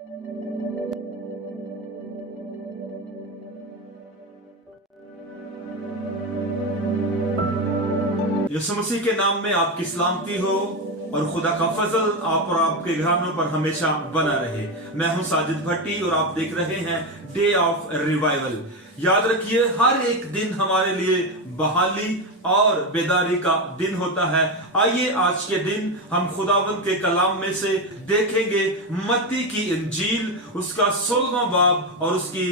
यीशु मसीह के नाम में आपकी सलामती हो और खुदा का फजल आप और आपके घरानों पर हमेशा बना रहे। मैं हूं साजिद भट्टी और आप देख रहे हैं डे ऑफ रिवाइवल। याद रखिए, हर एक दिन हमारे लिए बहाली और बेदारी का दिन होता है। आइए आज के दिन हम खुदावंद के कलाम में से देखेंगे मत्ती की इंजील, उसका 16वां बाब और उसकी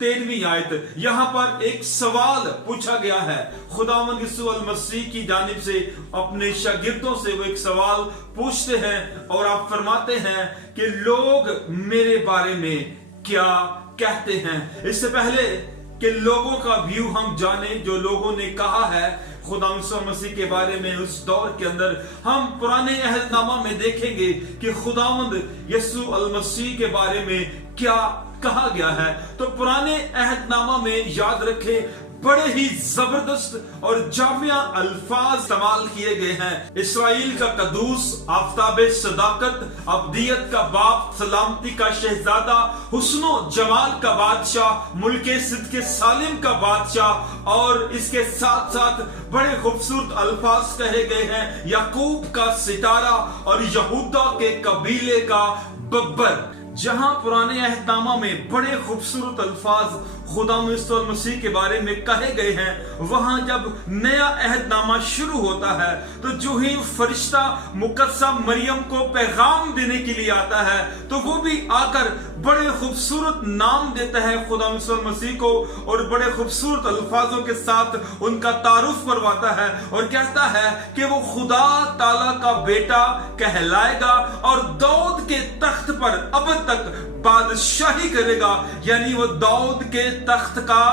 13वीं आयत। यहाँ पर एक सवाल पूछा गया है। खुदावंद यीशु मसीह की जानिब से अपने शागिर्दों से वो एक सवाल पूछते हैं और आप फरमाते हैं कि लोग मेरे बारे में क्या कहते हैं। इससे पहले कि लोगों का व्यू हम जाने, जो लोगों ने कहा है खुदावंद यीशु मसीह के बारे में उस दौर के अंदर, हम पुराने अहदनामा में देखेंगे कि खुदावंद यीशु मसीह के बारे में क्या कहा गया है। तो पुराने अहदनामा में याद रखें, बड़े ही जबरदस्त और जामिया अल्फाज इस्तेमाल किए गए हैं। इस्राइल का कदूस, आफताबे सदाकत, अब्दियत का बाप, सलामती का शहजादा, हुस्नो जमाल का बादशाह, मुल्के सिद्के सालिम का बादशाह, और इसके साथ साथ बड़े खूबसूरत अल्फाज कहे गए हैं, याकूब का सितारा और यहूदा के कबीले का बब्बर। जहां पुराने अहदनामा में बड़े खूबसूरत अल्फाज खुदावंद यीशु मसीह के बारे में कहे गए हैं, वहां जब नया अहदनामा शुरू होता है तो जो ही फरिश्ता मुकद्दसा मरियम को पैगाम देने के लिए आता है तो वो भी आकर बड़े खूबसूरत नाम देता है खुदावंद यीशु मसीह को और बड़े खूबसूरत अल्फाजों के साथ उनका तारुफ करवाता है और कहता है कि वो खुदा ताला का बेटा कहलाएगा और दाऊद के तख्त पर अब तक बादशाही करेगा, यानी वो दाऊद के तख्त का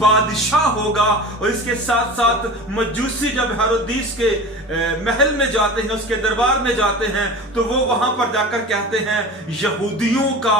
बादशाह होगा। और इसके साथ साथ मजूसी जब हेरोदिस के महल में जाते हैं, उसके दरबार में जाते हैं, तो वो वहां पर जाकर कहते हैं यहूदियों का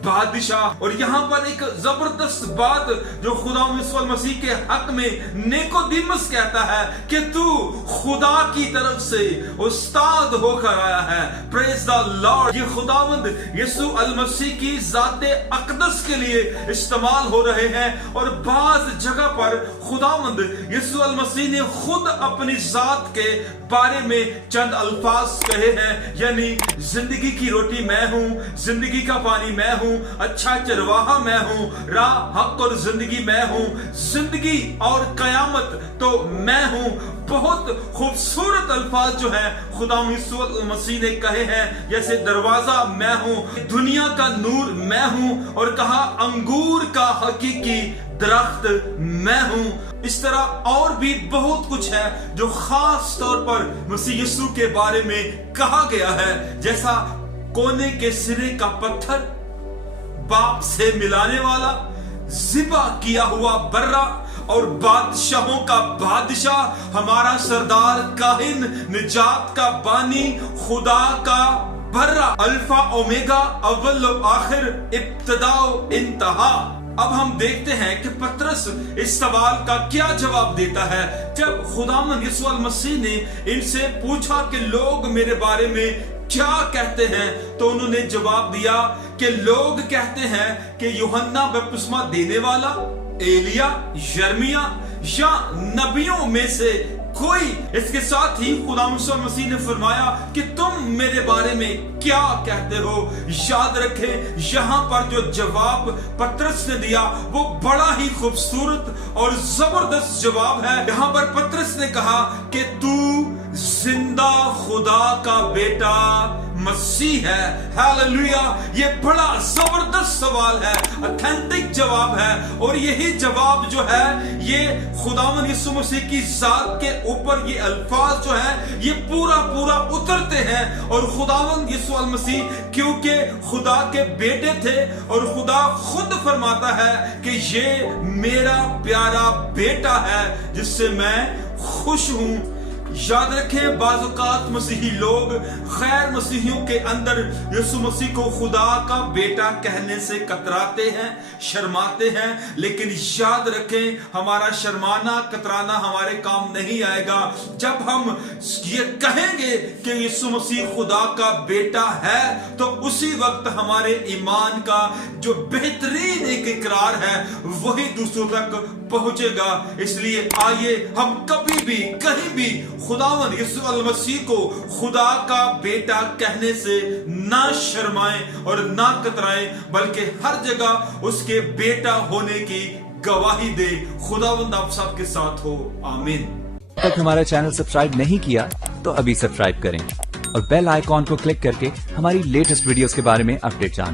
बादशाह। और यहाँ पर एक जबरदस्त बात जो खुदावंद यीशु मसीह के हक में निकोदेमुस कहता है कि तू खुदा की तरफ से उस्ताद होकर आया है। Praise the Lord. ये खुदावंद यीशु मसीह की जाते अकदस के लिए इस्तेमाल हो रहे हैं और बाज जगह पर खुदावंद यीशु मसीह ने खुद अपनी जात के बारे में चंद अल्फाज कहे हैं, यानी जिंदगी की रोटी मैं हूं, जिंदगी का पानी मैं हूं, अच्छा चरवाहा मैं हूं, राह हक और जिंदगी मैं हूं, जिंदगी और कयामत तो मैं हूं। बहुत खूबसूरत अल्फाज जो है खुदावंद यीशु मसीह ने कहे हैं, जैसे दरवाजा मैं हूं, दुनिया का नूर मैं हूं, और कहा अंगूर का हकीकी दरख्त मैं हूं। इस तरह और भी बहुत कुछ है जो खास तौर पर मसीह यीशु के बारे में कहा गया है, जैसा कोने के सिरे का पत्थर, बाप से मिलाने वाला, ज़िबा किया हुआ बर्रा और बादशाहों का बादशाह, हमारा सरदार काहिन, निजात का बानी, खुदा का बर्रा, अल्फा ओमेगा, अव्वल और आखिर, इब्तिदा और इंतहा। अब हम देखते हैं कि पतरस इस सवाल का क्या जवाब देता है। जब खुदावंद यीशु मसीह ने इनसे पूछा कि लोग मेरे बारे में क्या कहते हैं, तो उन्होंने जवाब दिया कि लोग कहते हैं कि यूहन्ना बपतिस्मा देने वाला, एलिया, यर्मिया या नबियों में से कोई। इसके साथ ही खुदावंद यीशु मसीह ने फरमाया कि तुम मेरे बारे में क्या कहते हो। याद रखें, यहाँ पर जो जवाब पतरस ने दिया वो बड़ा ही खूबसूरत और जबरदस्त जवाब है। यहाँ पर पतरस ने कहा कि तू जिंदा खुदा का बेटा मसीह है। हालेलुया। ये बड़ा जबरदस्त सवाल है, ऑथेंटिक जवाब है, और यही जवाब जो है ये खुदावंद यीशु मसीह की जात के ऊपर ये अल्फाज जो है ये पूरा पूरा उतरते हैं। और खुदावंद यीशु मसीह क्योंकि खुदा के बेटे थे और खुदा खुद फरमाता है कि ये मेरा प्यारा बेटा है जिससे मैं खुश हूं। याद रखें, बाज़ औक़ात मसीही लोग गैर मसीहियों के अंदर यीशु मसीह को खुदा का बेटा कहने से कतराते हैं, शर्माते हैं। लेकिन याद रखें, हमारा शर्माना कतराना हमारे काम नहीं आएगा। जब हम ये कहेंगे कि यीशु मसीह खुदा का बेटा है, तो उसी वक्त हमारे ईमान का जो बेहतरीन एक इकरार है वही दूसरों तक पहुंचेगा। इसलिए आइए हम कभी भी कहीं भी खुदावंद यीशु मसीह को खुदा का बेटा कहने से ना शर्माएं और ना कतराएं, बल्कि हर जगह उसके बेटा होने की गवाही दे। खुदावंद आप सबके साथ हो, आमीन। तक हमारा चैनल सब्सक्राइब नहीं किया तो अभी सब्सक्राइब करें और बेल आइकॉन को क्लिक करके हमारी लेटेस्ट वीडियोस के बारे में अपडेट जानें।